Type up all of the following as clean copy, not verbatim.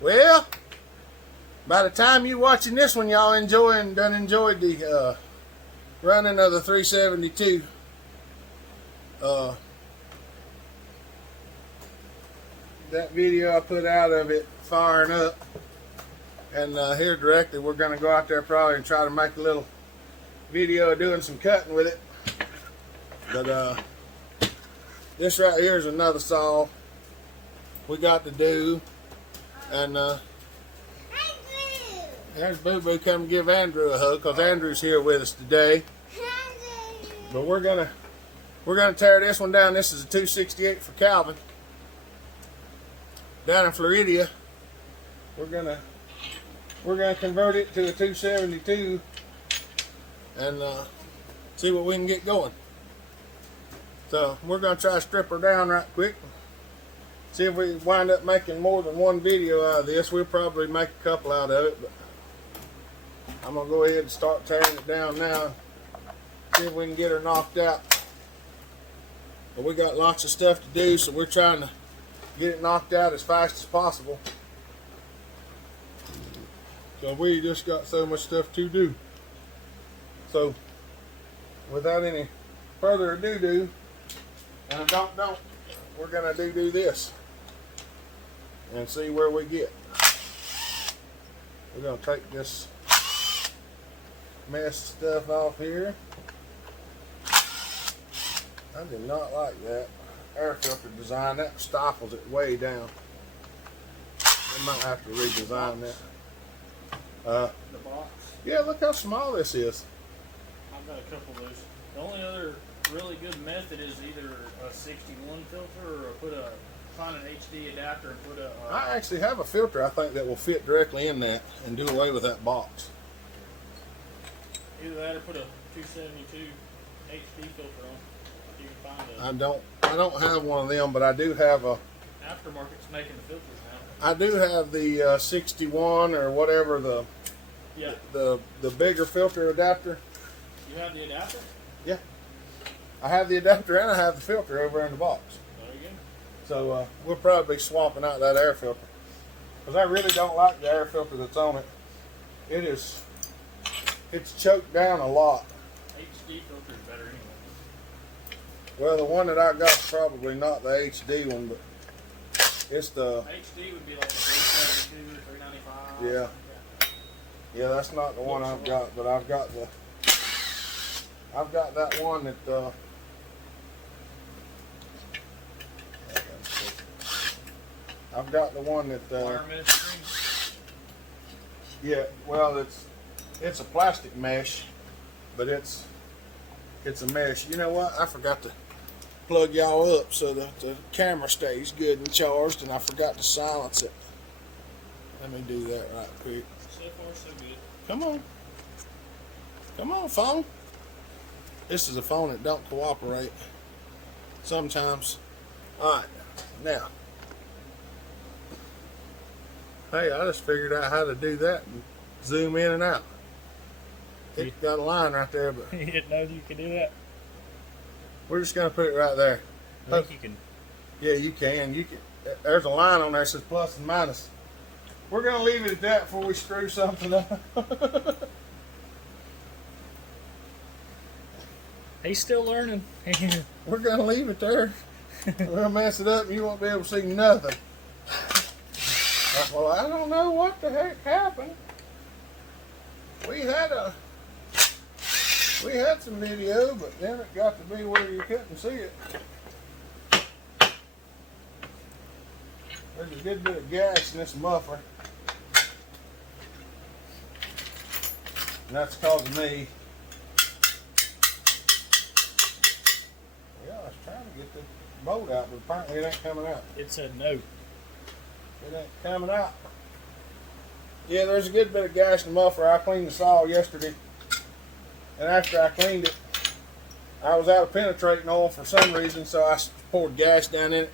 Well, by the time you watching this one, y'all enjoyed the running of the 372. That video I put out of it firing up, and here directly we're going to go out there probably and try to make a little video of doing some cutting with it. But this right here is another saw we got to do, and there's Boo Boo come give Andrew a hug because Andrew's here with us today. But we're gonna tear this one down. This is a 268 for Calvin down in Florida. We're gonna convert it to a 272 and see what we can get going. So we're gonna try to strip her down right quick. See if we wind up making more than one video out of this. We'll probably make a couple out of it, but I'm gonna go ahead and start tearing it down now. See if we can get her knocked out. But we got lots of stuff to do, so we're trying to get it knocked out as fast as possible. So we just got so much stuff to do. So without any further ado, and a don't, we're gonna do this and see where we get. We're gonna take this mess stuff off here. I did not like that air filter design. That stifles it way down. I might have to redesign that. The box? Yeah, look how small this is. I've got a couple of those. The only other really good method is either a 61 filter or find an HD adapter and put a... I actually have a filter I think that will fit directly in that and do away with that box. Either that or put a 272 HD filter on. You can find a... I don't have one of them, but I do have a... Aftermarket's making the filters now. I do have the 61 or whatever the... Yeah. The bigger filter adapter. You have the adapter? Yeah. I have the adapter and I have the filter over in the box. There you go. So we'll probably be swapping out that air filter. Because I really don't like the air filter that's on it. It's choked down a lot. HD filter is better anyway. Well, the one that I got is probably not the HD one, but it's the... HD would be like a 372 or 395. Yeah. Yeah, that's not the one I've got, but I've got that one that I've got the one that Wire mesh string? yeah, well it's a plastic mesh, but it's a mesh. You know what? I forgot to plug y'all up so that the camera stays good and charged, and I forgot to silence it. Let me do that right quick. So far, so good. Come on. Come on, phone. This is a phone that don't cooperate sometimes. Alright, now. Hey, I just figured out how to do that and zoom in and out. It's got a line right there, but You didn't know you could do that? we're just going to put it right there. I think you can. Yeah, you can. There's a line on there that says plus and minus. We're going to leave it at that before we screw something up. He's still learning. We're going to leave it there. We'll mess it up and you won't be able to see nothing. Well, I don't know what the heck happened. We had some video, but then it got to be where you couldn't see it. There's a good bit of gas in this muffler. And that's causing me. Yeah, I was trying to get the bolt out, but apparently it ain't coming out. It said no. It ain't coming out. Yeah, there's a good bit of gas in the muffler. I cleaned the saw yesterday. And after I cleaned it, I was out of penetrating oil for some reason, so I poured gas down in it.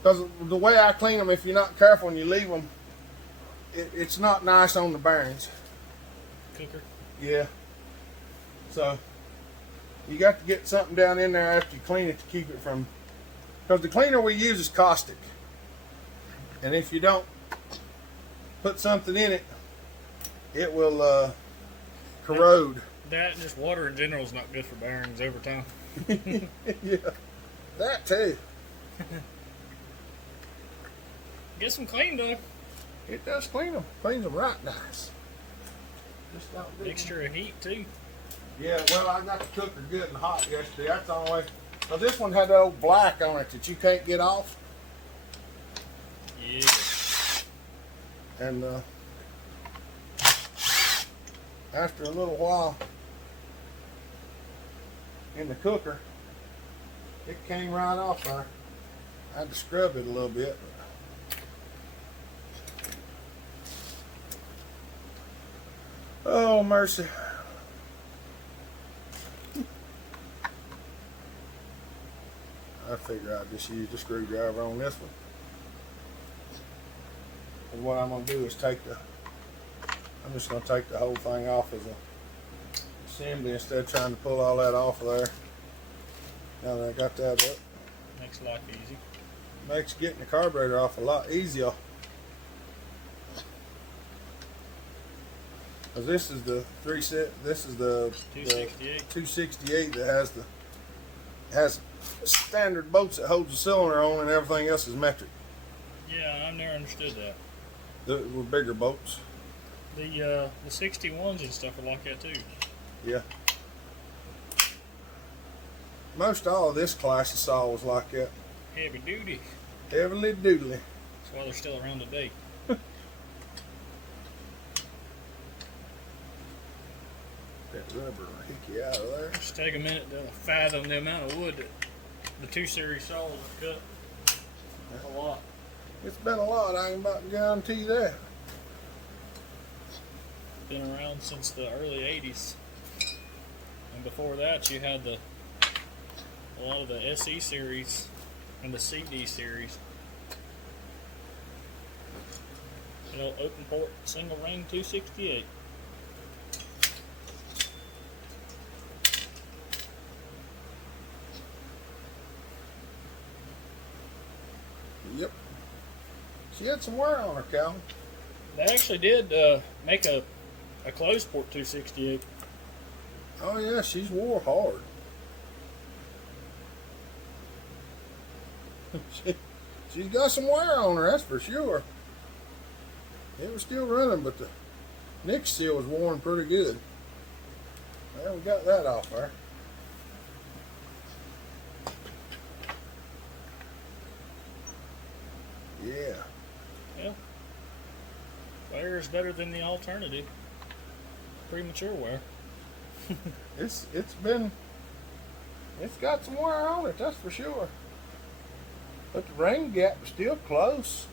Because the way I clean them, if you're not careful and you leave them, it's not nice on the bearings. Cooker? Yeah. So, you got to get something down in there after you clean it to keep it from... Because the cleaner we use is caustic. And if you don't put something in it, it will corrode. That and just water in general is not good for bearings over time. Yeah, that too. Get some clean though. It does clean them. Cleans them right nice. Just don't do Mixture of heat too. Yeah, well, I got the cooker good and hot yesterday. That's the only way. Well, this one had that old black on it that you can't get off. Yeah. And after a little while in the cooker, it came right off there. I had to scrub it a little bit. Oh, mercy. I figure I'll just use the screwdriver on this one. And what I'm going to do is I'm just going to take the whole thing off as a assembly instead of trying to pull all that off of there. Now that I got that up. Makes life easy. Makes getting the carburetor off a lot easier. Cause this is the 268 that has standard bolts that holds the cylinder on, and everything else is metric. Yeah, I've never understood that. With bigger bolts. The 61s and stuff are like that too. Yeah. Most all of this class of saw was like that. Heavy duty. Heavily doodly. That's why they're still around today. That rubber will hick you out of there. Just take a minute to fathom the amount of wood that the 2 series saws have cut. That's a lot. It's been a lot, I can about guarantee that. Been around since the early 80s. And before that you had a lot of the SE series and the CD series. You know, open port, single ring 268. Yep. She had some wear on her, Calvin. They actually did make a closed port 268. Oh yeah, she's wore hard. She's got some wear on her, that's for sure. It was still running, but the nick seal was worn pretty good. Well, we got that off there. Yeah. Yeah. Wear is better than the alternative. Premature wear. It's got some wear on it, that's for sure. But the rain gap is still close.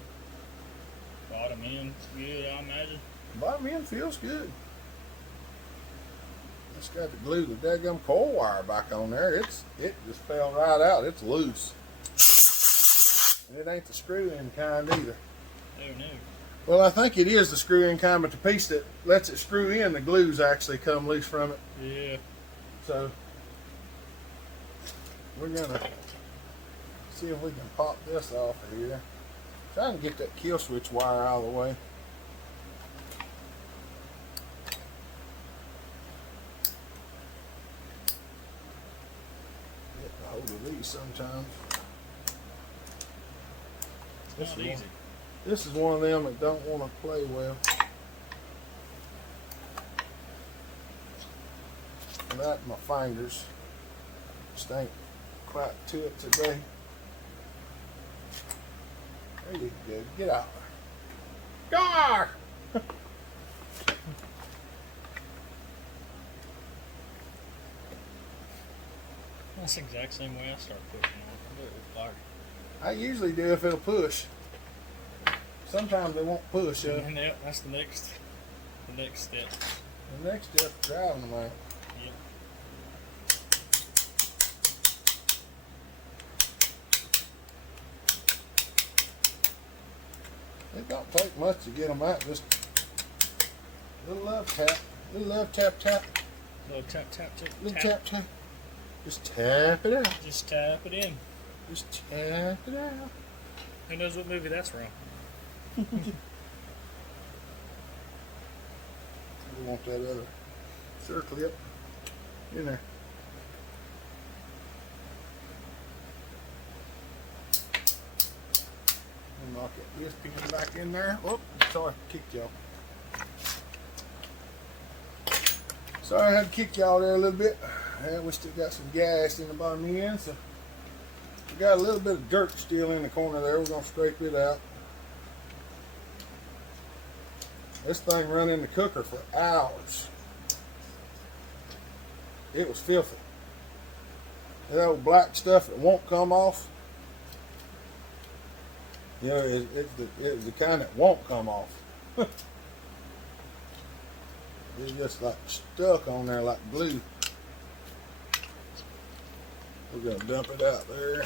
Bottom end good, I imagine. Bottom end feels good. It's got to glue the daggum coil wire back on there. It just fell right out. It's loose. And it ain't the screw-in kind either. Oh no. Well, I think it is the screw-in kind, but the piece that lets it screw in, the glues actually come loose from it. Yeah. So we're gonna see if we can pop this off of here. Trying to get that kill switch wire out of the way. Get a hold of these sometimes. It's not easy. This is one of them that don't want to play well. And that, my fingers just ain't quite to it today. There you go. Get out there. Gar! That's the exact same way I start pushing on. I do it with fire. I usually do if it'll push. Sometimes they won't push. And yeah, that's the next step. The next step is driving them out. Yep. It don't take much to get them out. Just little love tap, little love tap tap, Little tap tap tap. little tap tap. Just tap it out. Just tap it in. Just tap it out. Who knows what movie that's from? We want that other circlip in there. And knock this pin back in there. Oh, sorry, kicked y'all. Sorry I had to kick y'all there a little bit. Yeah, we still got some gas in the bottom end, so we got a little bit of dirt still in the corner there. We're gonna scrape it out. This thing run in the cooker for hours. It was filthy. That old black stuff that won't come off. You know, it's the kind that won't come off. It's just like stuck on there like glue. We're gonna dump it out there.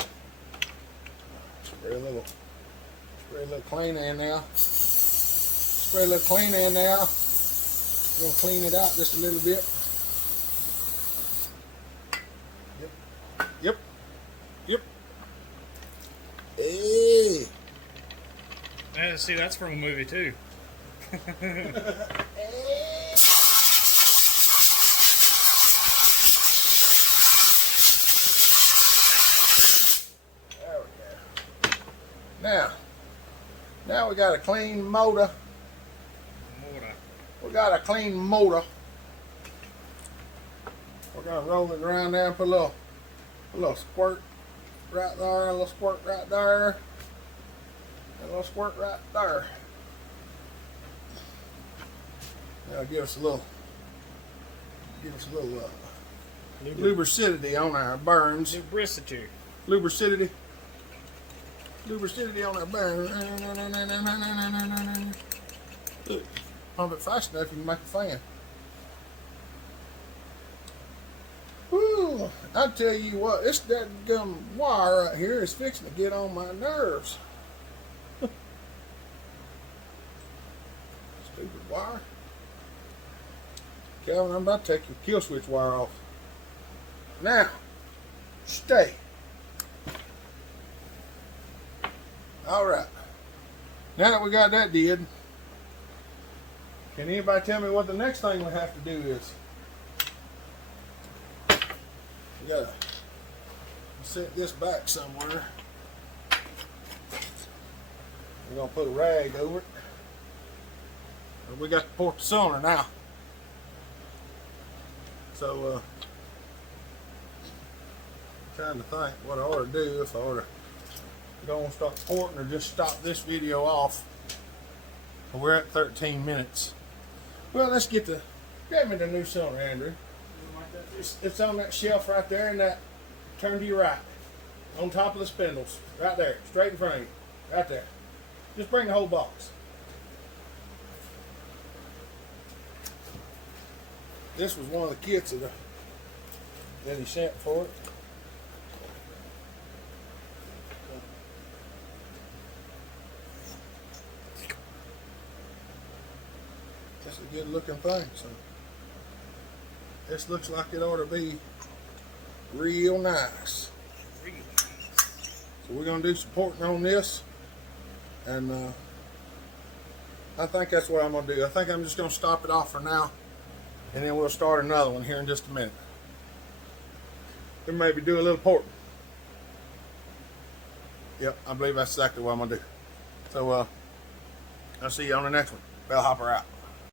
Spray a little cleaner in there. Spray a little cleaner in there. We're gonna clean it out just a little bit. Yep. Hey. Yeah, see, that's from a movie too. Now we got a clean motor. We got a clean motor. We're gonna roll it around there and put a little squirt right there, a little squirt right there, and a little squirt right there. That'll give us a little lubricity on our burns. Lubricity on our burns. Look, pump it fast enough, you can make a fan. Whew, I tell you what, this that gum wire right here is fixing to get on my nerves. Stupid wire. Calvin, I'm about to take your kill switch wire off. Now, stay. Alright. Now that we got that did, can anybody tell me what the next thing we have to do is? We gotta set this back somewhere. We're gonna put a rag over it. We got to port the cylinder now. So, trying to think what I ought to do, if I ought to go and start porting or just stop this video off. We're at 13 minutes. Well, let's grab me the new cylinder, Andrew. It's on that shelf right there, and that turn to your right, on top of the spindles, right there, straight in front of you, right there. Just bring the whole box. This was one of the kits that he sent for it. That's a good looking thing. So this looks like it ought to be real nice. So we're gonna do some porting on this, and I think that's what I'm gonna do. I think I'm just gonna stop it off for now, and then we'll start another one here in just a minute. Then maybe do a little porting. Yep, I believe that's exactly what I'm gonna do. So I'll see you on the next one. Bellhopper out.